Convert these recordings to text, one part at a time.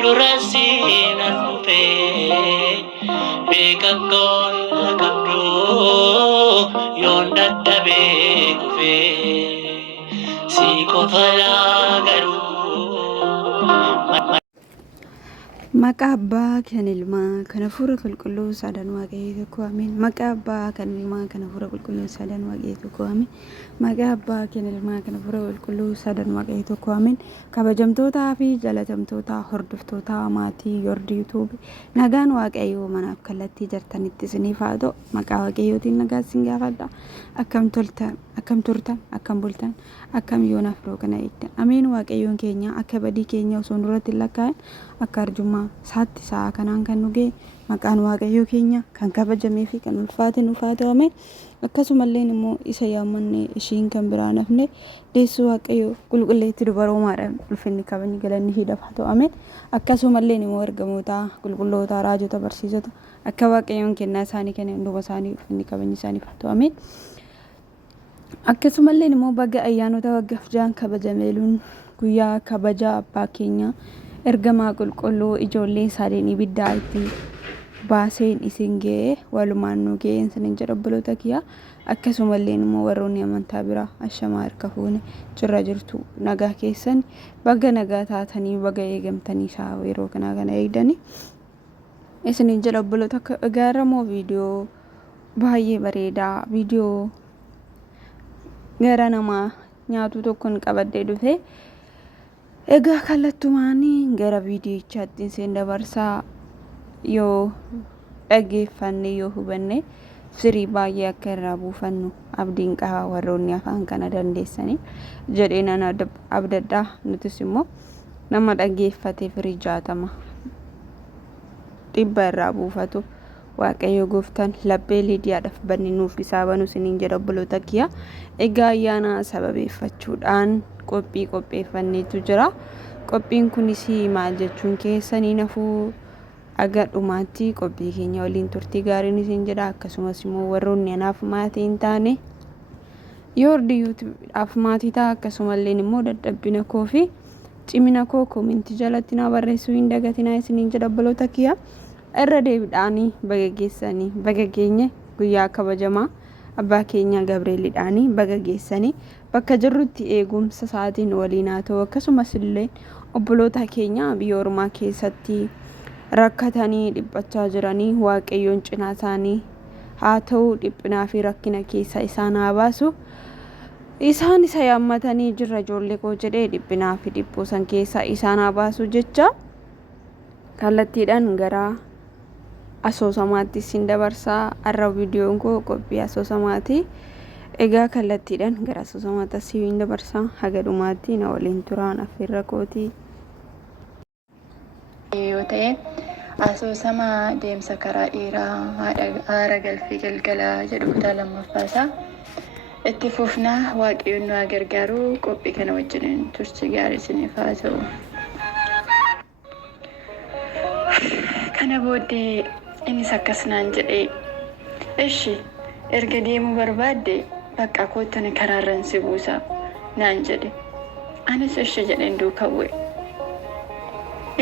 Durasina nupe Bekakon kabdo Yonda tabe kufe Siko fala garu Maqaa abbaa kan ilmaa kan hafuura qulqulluu sadan waaqayyoo tokko amiin. Maqaa abbaa kan ilmaa kan hafuura qulqulluu sadan waaqayyoo tokko amiin. Maqaa abbaa kan ilmaa kan hafuura qulqulluu sadan waaqayyoo tokko amiin. Kabajamtootaa fi jalatamtoota hordoftoota maatii Yoordii YouTube nagaan waaqayyoo manaaf kallattii jirtanitti isiniif haa ta'u. Maqaa waaqayyootiin nagaa isin gaafadha. Akkam turtan, akkam bultan, akkam yoonaaf roo kana eegdan. Amiin waaqayyoon keenya akka badii keenya osoo nurratti hin lakkaa'in akka arjummaa saatti sa'a kanaan kan nuge maqaan waaqayyoo keenya kan kabajamee fi kan ulfaate nuuf haa ta'u. Akkasumallee immoo isa yaammanne ishiin kan biraa nafne deessuu waaqayyoo qulqulleetti dubaroomaadhaan ulfinni kabajni galanni hidhaaf haa ta'u. Akkasumallee immoo ergamoota qulqulloota raajota barsiisota akka waaqayyoon kennaa isaanii kennan hunduma isaanii ulfinni kabajni isaaniif haa ta'u. Akkasumallee immoo baga ayyaanota waggaaf jaan kabajameeluun guyyaa kabaja abbaa keenya ergamaa qulqulluu ijoollee isaanii ibiddaa itti baaseen isin ga'e walumaan nu ga'een sinin jedha obboloota kiyya. Akkasumallee immoo warroonni amantaa biraa ashamaa harka fuune jirra jirtu nagaa keessan baga nagaa taatanii baga eegamtanii isaa yeroo kana eegdanii isinin jedha obboloota gaaramoo viidiyoo baay'ee bareedaa viidiyoo gara namaa nyaatu tokkoon qabadhee dhufe. Egaa kallattumaanii gara viidiyochaatti isin dabarsaa yoo dhaggeeffanne yoo hubanne firii baay'ee akka irraa buufannu abdiin qaba warroonni afaan kana dandeessanii jedhee nan abdadhaa. Nutis immoo nama dhaggeeffate firii 60 dhibba irraa buufatu waaqayyo gooftaan labbee liidiyaadhaaf banni nuuf isaa banu isiniin jedha obboloota kiyya. Egaa ayyaana sababeeffachuudhaan qophii qopheeffanneetu jira. Qophiin kunis maal jechuun keessanii nafuu aga dhumaatti qophii keenya waliin turtii gaariin isin jedha. Akkasumas immoo warroonni anaaf maatii hin taane Yoordii YouTube'aaf maatii ta'a. Akkasumallee immoo dadhabbina koo fi cimina koo koomentii jalatti na barreessuu hin dagatinaa isiniin jedha obboloota kiyya. Irra deebiidhaanii baga geessanii baga geenye guyyaa kabajamaa abbaa keenya Gabreelidhaanii baga geessanii bakka jirrutti eegumsa sa'aatiin waliin haa ta'u. Akkasumas illee obboloota keenya biyya ormaa keessatti rakkatanii dhiphachaa jiranii waaqayyoon cinaa isaanii haa ta'u dhiphinaa fi rakkina keessa isaan haa baasu. Isaan isa yaammatanii jirra ijoollee koo jedhee dhiphinaa fi dhiphoo san keessa isaan haa baasu jecha kallattiidhaan gara asoosamaatti isin dabarsaa. Har'a viidiyoon koo qophii asoosamaati. Egaa kallattiidhaan gara asoosamaatti isin dabarsaa. Haga dhumaatti na waliin turaan affeerra kooti. Yoo ta'e asoosama deemsa karaa dheeraa haara galfii galgalaa jedhu kutaa lammaffaasaa itti fufnaa. Waaqayyoon nu haa gargaaru. Qophii kana wajjin turtii gaarii isiniif haa ta'u. Kana booddee innis akkas naan jedhee ishi erga deemuu barbaadde bakka koottani karaarran si buusa naan jedhe. Anis ishi jedheen duukaa bu'e.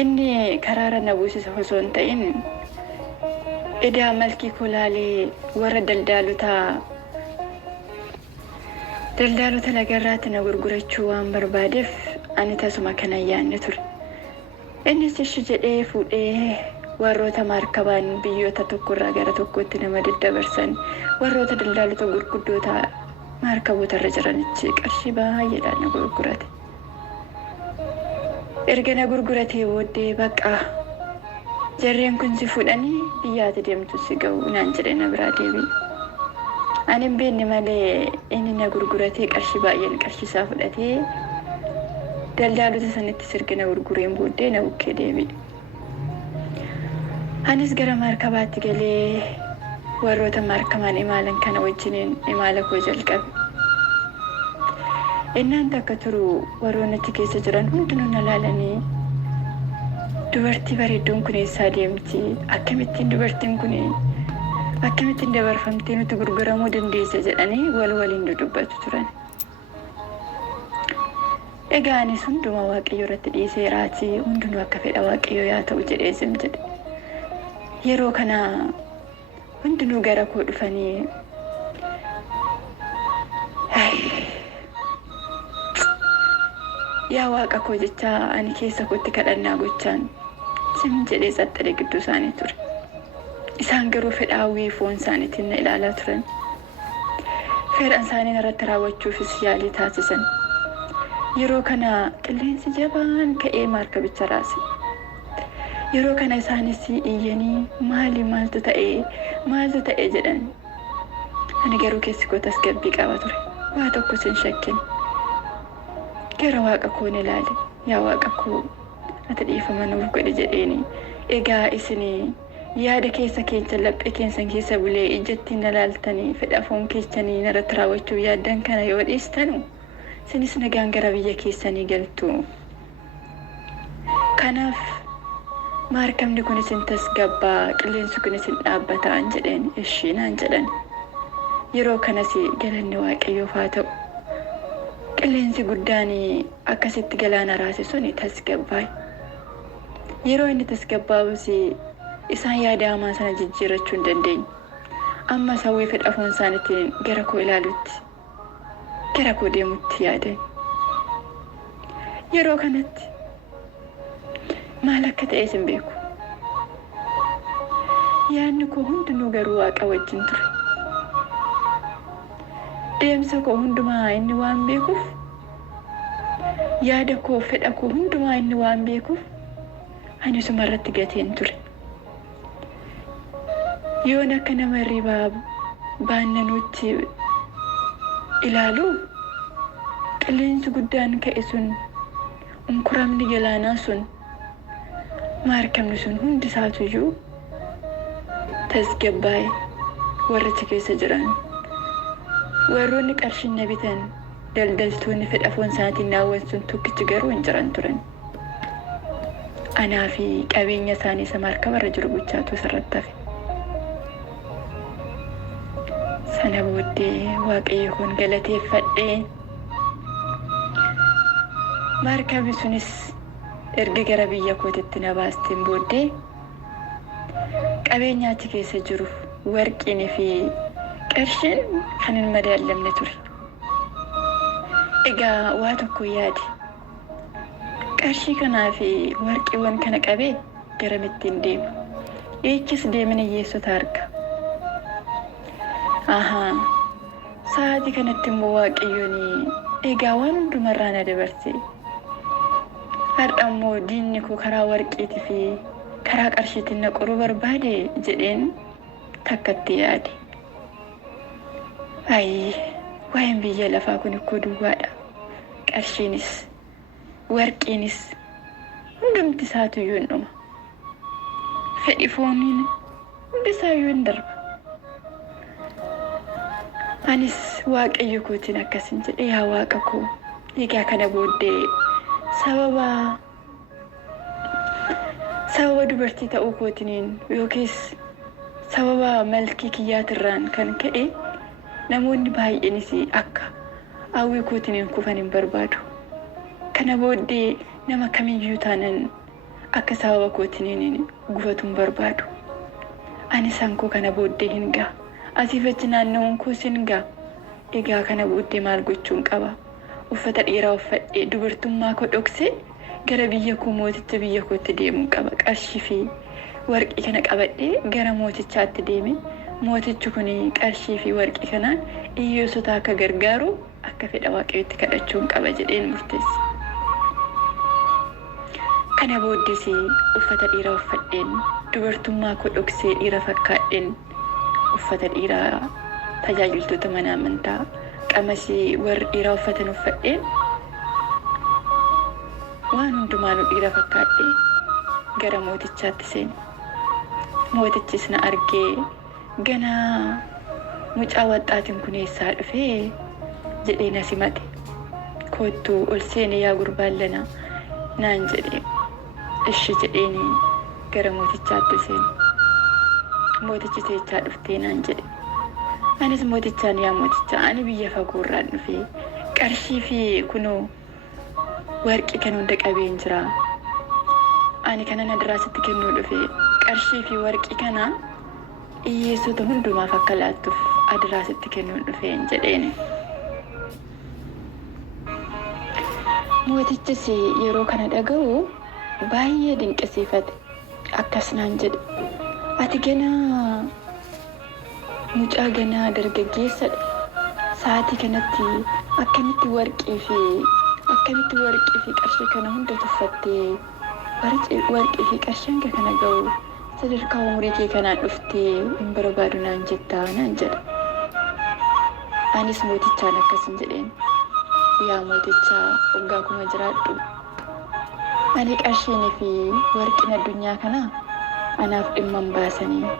Inni karaarra na buusisa osoo hin ta'in edaa malkii kolaalee warra daldaalota lagarraatti na gurgurachuu waan barbaadeef ani tasuma kana yaanne ture. Innis ishi jedhee fuudhee warroota markabaan biyyoota tokkorraa gara tokkotti nama daddabarsan warroota daldaalota gurguddoota markaboota irra jiranitti qarshii baay'eedhaan na gurgurate. Erga na gurguratee booddee bakka jarreen kun si fuudhanii biyyaatti deemtu si ga'u naan jedhe na biraa deebi'e. Ani hin beekne malee inni na gurguratee qarshii baay'een qarshiisaa fudhatee daldaalota sanitti sirga na gurgureen booddee na bukkee deebi'e. Anis gara markabaatti galee warroota markabaan imalan kana wajjiniin imala koo jalqabe. Innaan takka turu warroonni achi keessa jiran hundinuu na laalanii dubartii bareedduun kun eessaa deemti? Akkamittiin dubartiin kun akkamittiin dabarfamtee nuti gurguramuu dandeessa jedhanii waliin dubbatu turan. Egaanis hundumaa waaqayyo irratti dhiiseeraati hundinuu akka fedha waaqayyo yaa ta'u jedhee sim jedhe. Yeroo kana hundinuu gara koo dhufanii yaa waaqa koo jechaa ani keessa kootti kadhannaa gochaan sim jedhee xaxxalee gidduu isaanii ture. Isaan garuu fedha hawwii foon isaaniitiin na ilaalaa turan. Fedhan isaanii irratti raawwachuufis yaalii taasisan. Yeroo kana qilleensi jabaan ka'ee maarkabicha raase. Yeroo kana isaanis iyyanii maaltu ta'e jedhan. Ani garuu keessi koo tasgabbii qaba ture. Waa tokkos hin shakkin. Gara waaqa koo ni ilaale. Yaa waaqa koo ati dhiifama nuuf godhi jedheeni. Egaa isinii yaada keessa laphee keessan keessa bulee ijjattiin na laaltanii fedha foon keessanii narratti raawwachuuf yaaddan kana yoo dhiistanu isinis nagaan gara biyya keessanii galtu. Kanaaf maarkabni kun isin tasgabbaa qilleensi kun isin dhaabbataan jedheen ishii naan jedhan. Yeroo kanas galanni waaqayyoof haa ta'u. Qilleensi guddaan akkasitti galaana raase sun tasgabbaa. Yeroo inni tasgabbaa'us isaan yaada hamaa sana jijjiirrachuu hin dandeenye. Amma hawwii fedha foon isaaniitiin gara koo ilaalutti gara koo deemutti yaadan. Yeroo kanatti maal akka ta'e hin beeku. Yaadni koo hundinuu garuu waaqa wajjin ture. Deemsa koo hundumaa inni waan beekuuf, yaada koo fedha koo hundumaa inni waan beekuuf ani isuma irratti gateen ture. Yoon akka nama hirribaa baannanuutti ilaalu qilleensi guddaan ka'e sun unkuramni galaanaa sun maarkabni sun hundi isaatuyyuu tasgabbaa'e. Warra achi keessa jiran warroonni qarshiin na bitan daldaltoonni fedha foon isaatiin naawwan sun tokkichi garuu hin jiran turan. Anaa fi qabeenya isaanii isa maarkabarra jiru gochaatu isarratti hafe. Sana booddee waaqayyo kun galateeffadhee maarkabni sunis erga gara biyya kootitti na baasteen booddee qabeenya achi keessa jiru warqiinii fi qarshiin kan hin madaalamne ture. Egaa waa tokko yaade. Qarshii kanaa fi warqiiwwan kana qabee garamittiin deema. Eechis deemina hiyyeessota arga. Sa'aatii kanatti immoo waaqayyoon egaa waan hundumarraa na dabarse. Har'a immoo diinni koo karaa warqiitii fi karaa qarshiitiin na qoruu barbaade jedheen takkatti yaade. Waa'een biyya lafaa kun ikkoo duwwaadha. Qarshiinis warqiinis hundumti isaatuyyuu hin dhuma. Fedhi fooniin hundi isaayyuu hin darba. Anis waaqayyo kootiin akkasin jedhe yaa waaqa koo egaa kana booddee sababa dubartii ta'uu kootiin yookiis sababa malkii kiyyaatirraan kan ka'e namoonni baay'eenis akka hawwii kootiin kufan hin barbaadu. Kana booddee nama kamiyyuu taanan akka sababa kootiin gufatu hin barbaadu. Ani sankoo kana booddee hin ga'a. Asiif achi naanna'uun koos hin ga'a. Egaa kana booddee maal gochuun qaba? Uffata dheeraa uffadhee dubartummaa koo dhoksee gara biyya koo mooticha biyya kootti deemuun qaba. Qarshii fi warqii kana qabadhee gara mootichaatti deeme. Mootichi kun qarshii fi warqii kanaan hiyyeessota akka gargaaru akka fedha waaqayyootti kadhachuun qaba jedheen murteesse. Kana booddees uffata dheeraa uffadheen dubartummaa koo dhoksee dhiira fakkaadheen uffata dhiiraa tajaajiltoota mana amantaa qamasii warri dhiiraa uffatan uffadheen waan hundumaanuu dhiira fakkaadhee gara mootichaatti seene. Mootichis na argee ganaa mucaa waxxaatiin kun eessaa dhufee jedhee na simate. Kottuu ol seene yaa gurbaallanaa naan jedhee ishi jedheeni gara mootichaatti seene. Mootichi seechaa dhuftee naan jedhe. Anis mootichaan yaa mooticha ani biyya fagoorraan dhufee qarshii fi kunoo warqii kan hunda qabeen jira. Ani kana adiraasitti kennuu dhufe qarshii fi warqii kana hiyyeessota hundumaaf akka laattuuf adiraasitti kennuu dhufeen jedheeni. Mootichis yeroo kana dhaga'u baay'ee dinqisiifate. Akkas naan jedhe, ati ganaa mucaa ganaa dargaggeessadha. Sa'aatii kanatti akkamitti warqii fi qarshii kana hunda tuffattee warqii fi qarshiin kana ga'u sadarkaa umurii kee kanaan dhuftee hin barbaadu naan jettaa naan jedha. Anis mootichaan akkasin jedheen, yaa mootichaa waggaa kuma jiraadhu. Ani qarshiinii fi warqiin addunyaa kanaa anaaf dhimma hin baasanii.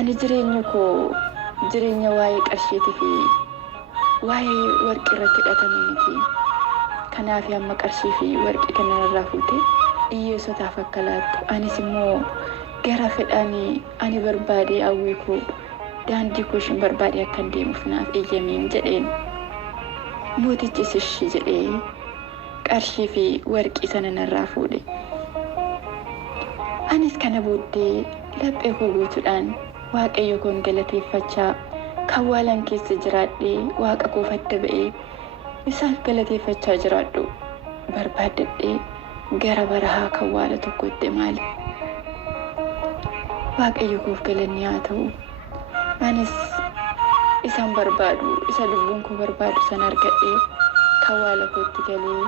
Ani jireenya waa'ee qarshiitii fi waa'ee warqii irratti hidhatame miti. Kanaaf amma qarshii fi warqii kana irraa fuutee hiyyeessotaaf akka laattu. Anis immoo gara fedhaanii ani barbaadee hawwii koo daandii koo ishin barbaadee akka deemuuf naaf eeyyamiin jedheen. Mootichis ishii jedhee qarshii fi warqii sana narraa fuudhe. Anis kana booddee laphee koo guutuudhaan Waaqayyo koon galateeffachaa kan waalan keessa jiraadhee Waaqa koo fadda ba'ee isaaf galateeffachaa jiraadhu barbaaddadhee gara barahaa kan waala tokkotti maali. Waaqayyo koof galanni haa ta'u. Anis isaan barbaadu, isa lubbuun koo barbaadu sana argadhee kan waala kootti galee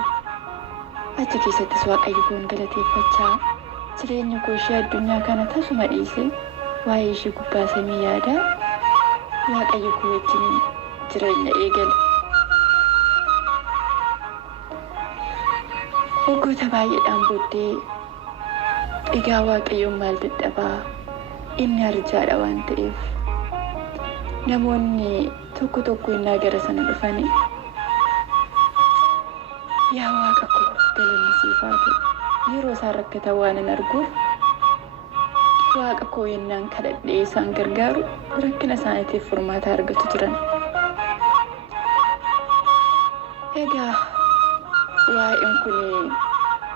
achi keessattis Waaqayyo koon galateeffachaa jireenya koo ishee addunyaa kana tasuma dhiise waa'ee ishee gubbaa samii yaada Waaqayyo koo wajjin jireenya eegale. Waggoota baay'eedhaan booddee egaa Waaqayyoon maal dadhabaa, inni arjaadha waan ta'eef namoonni tokko innaa gara sana dhufanii, yaa Waaqa koo galanni siif haa ta'u. Yeroo isaan rakkatan waan hin arguuf Waaqa koo yennaan kadhadhee isaan gargaaru rakkina isaaniitiif furmaata argatu turan. Egaa waa'een kun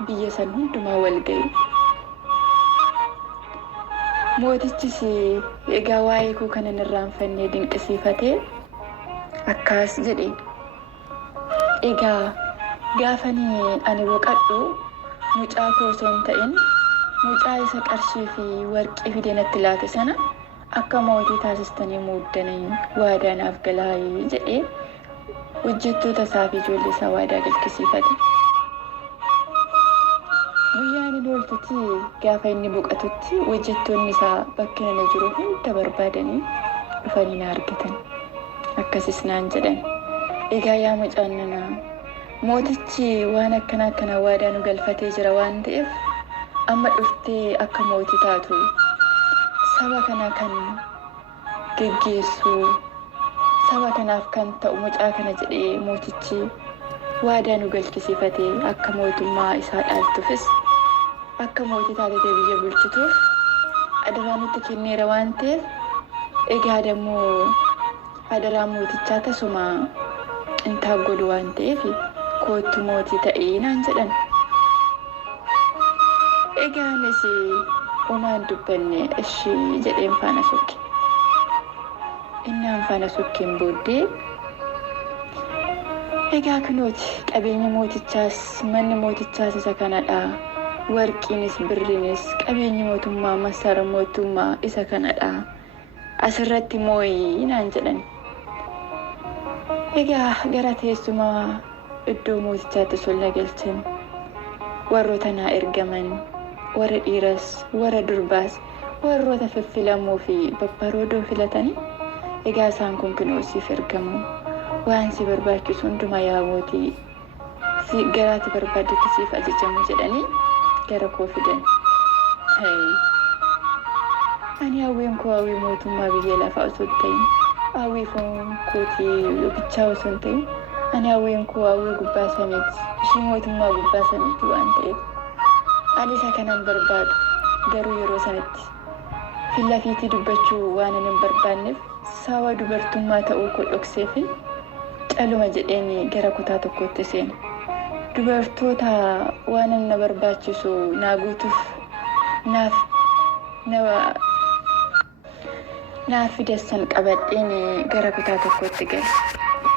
biyya san hundumaa wal ga'e. Mootichis egaa waa'ee koo kana hin irraanfannee dinqisiifatee akkas jedhe, egaa gaafanii ani boqadhu mucaa koo osoo hin ta'in mucaa isa qarshii fi warqii fide natti laate sana akka mootii taasistanii muuddanii waadaa naaf galaayii jedhee hojjettoota isaa fi ijoollee isaa waadaa galchisiifate. Guyyaan inni ooltutti gaafa inni boqatutti hojjettoonni isaa bakka inni jiru hunda barbaadanii dhufanii na argatan. Akkasis naan jedhan, egaa yaa mucaan nanaa mootichi waan akkana waadaa nu galfatee jira waan ta'eef amma dhuftee akka mootii taatu saba kana kan geggeessu saba kanaaf kan ta'u mucaa kana jedhee mootichi waadaa nu galchisiifatee akka mootummaa isaa dhaaltuufis akka mootii taatee biyya bulchituuf adaraa nutti kenneera waan ta'eef egaa dammoo adaraa mootichaa tasuma intaa godhu waan ta'eef kootu mootii ta'ee naan jedhan. Egaa anis umaan dubbanne ishii jedheen faana sokke. Innaan faana sokkeen booddee egaa kunooti qabeenya mootichaas manni mootichaas isa kanadha. Warqiinis birriinis qabeenyi mootummaa masaara mootummaa isa kanadha. Asirratti moo'ii naan jedhan. Egaa gara teessumaa iddoo mootichaatti sulna galchan warroota naa ergaman warra dhiiras warra durbaas warroota fiffilamoo fi babbaroodoo filatanii egaa isaan kun kunoosiif ergamu waan si barbaachisu hundumaa yaa mootii si garaati barbaaddetti siif ajajamu jedhanii gara koo fidan. Ani hawwiin koo hawwii mootummaa biyya lafaa osoo hin ta'in hawwii foon kootii bichaa osoo hin ta'in ani hawwiin koo hawwii gubbaa samiiti, ishii mootummaa gubbaa samiiti waan ta'eef ani isa kanan barbaadu. Garuu yeroo sanatti fillafiitii dubbachuu waan hin barbaanneef sawa dubartummaa ta'uu koo dhokseefin caluma jedheen gara kutaa tokkotti seena. dubartoota waan na barbaachisu naa guutuuf naaf fidessan qabadheen gara kutaa tokkotti gale.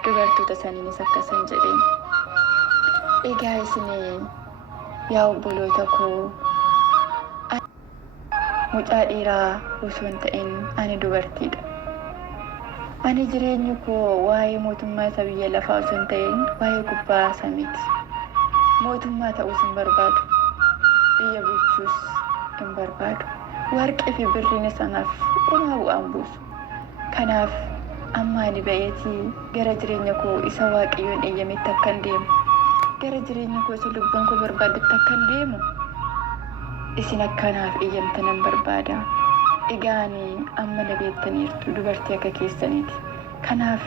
Dubartoota saniinis akkasan jedheen. Egaa isin yaa obboloota koo mucaa dhiiraa osoo hin ta'in ani dubartiidha. Ani jireenyi koo waa'ee mootummaa isa biyya lafaa osoo hin ta'in waa'ee gubbaa samiiti. Mootummaa ta'uus hin barbaadu. Biyya bulchuus hin barbaadu. Warqii fi birriin sanaaf homaa bu'aan buusu. Kanaaf amma ani ba'eetii gara jireenya koo isa waaqayyoon eeyyametti akkan deemu, gara jireenya koo isa lubbuun koo barbaadutti akkan deemu isin akkanaaf eeyyamtanan barbaada. Egaa ani amma na beektaniirtu dubartii akka keessaniiti. Kanaaf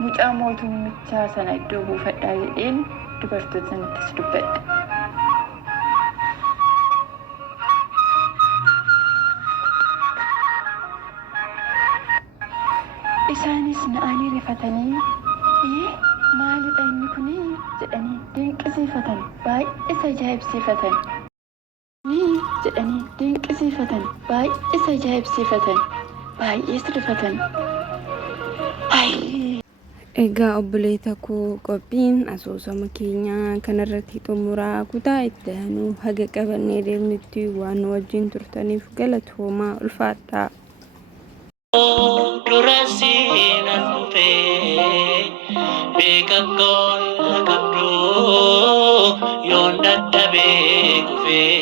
mucaa mootummichaa sana iddoo buufadhaa jedheen dubartoota sanattis dubbadhe. Isaanis na'anii rifatanii maalidha inni kuni jedhanii dinqisiifatan, baay'ee ajaa'ibsiifatan. jedhanii dinqisiifatan, baay'ee ajaa'ibsiifatan, baay'ee rifatan. Egaa obboleeta koo qophiin asoosama keenyaa kanarratti xumuraa kutaa itti aanu haga qabannee deemnutti waan wajjin turtaniif galatoomaa ulfaadhaa. Durasi nas dhufee beekamtoon qabdu yoon dadhabee kufee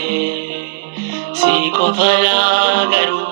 si qofa laa garuu